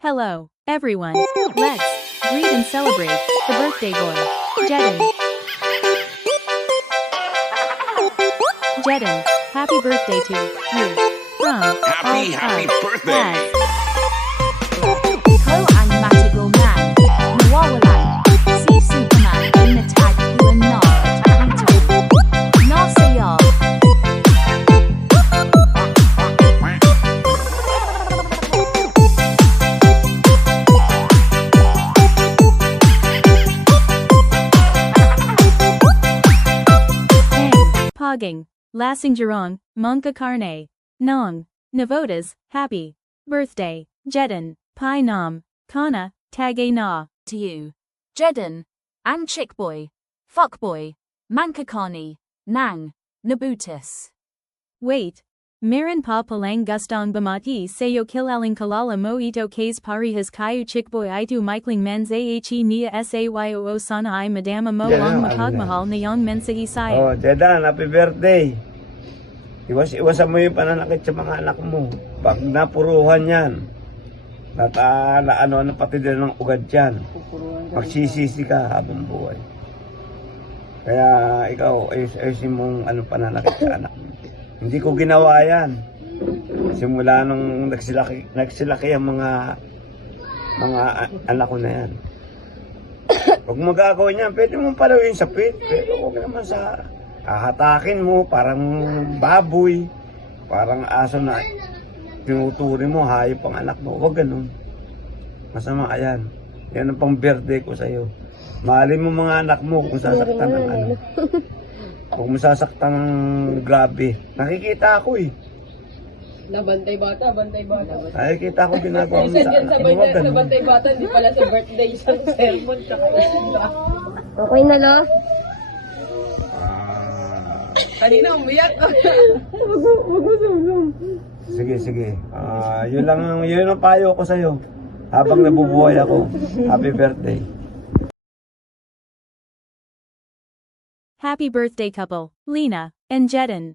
Hello, everyone. Let's greet and celebrate the birthday boy, Jedin. Jedin, happy birthday to you from Happy birthday! Ikaw ang magical man. Nawawalan. Si Superman ay natagpo na at ito. Nasa'yo. Pogging, Lasing Jirong, Mongka Karne, Nong, Navotas, happy birthday, Jedin, Pai Nam, Kana, Tage Na. To you. Jedin. Ang chickboy. Fuckboy. Mankakani. Nang. Nabutis. Wait. Marin pa palang gustong bamati sayo kilaling kalala mo ito case parihas kayu chickboy itu mikling menz ahe niya sayoo sana I madama mo Yeah, long ano mapagmahal na yung mensahe sayo. Oh, Jedan, happy birthday. Iwasan mo yung pananakit sa mga anak mo. Pag napuruhan yan, ano pati din ng ugad yan. Magsisisi ka habang buhay. Kaya ikaw, ayusin mong pananakit sa anak mo. Hindi ko ginawa yan. Simula nung nagsilaki ang mga anak ko na yan. Huwag mo gagawin yan, pwede mong palawin sa pit. Pero huwag naman sa hahatakin mo, parang baboy, parang aso na tinuturi mo, hayop ang anak mo. Huwag ganun. Masama yan. Yan ang pang birthday ko sa'yo. Mahalin mo mga anak mo kung sasaktan ng ano. Huwag mo sasaktan ng grabe. Nakikita ako eh. Bantay bata. Nakikita ko ginagawa mo sa Minsan yan anak. sabay Huwag na sa ganun. bantay bata, hindi pala sa birthday, isang sermon, tsaka Okay na, lo? kanina umiyak. Sige. Yun ang payo ko sa'yo. Habang nabubuhay ako. Happy birthday. Happy birthday couple, Lena and Jedin.